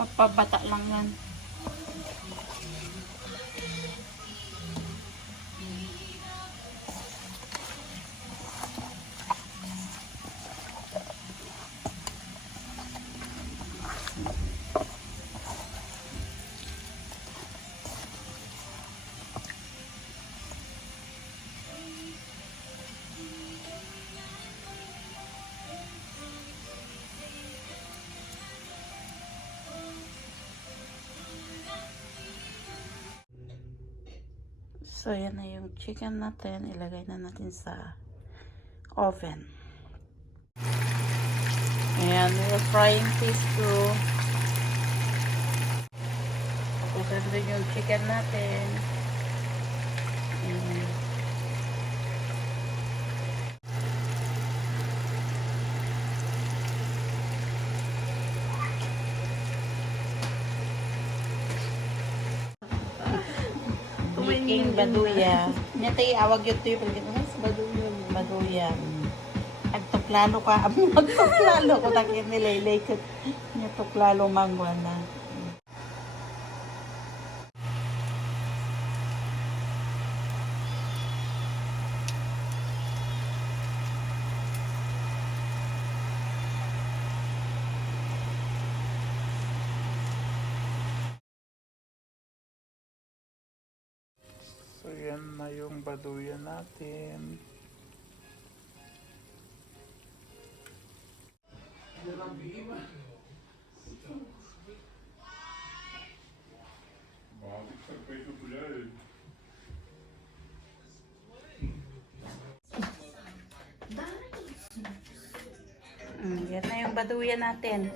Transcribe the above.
Papabata lang yan. So, yan na yung chicken natin. Ilagay na natin sa oven. Ayan, we're frying fish too. Tapos, andun yung chicken natin. Ayan. King baduya. Nya tay awag yun to yung baduya. Baduya. Agtuklalo ka. Agtuklalo ko takin nilaylay ko. Nya tuklalo mangwa na. So, yan na yung baduya natin. Yan na yung baduya natin.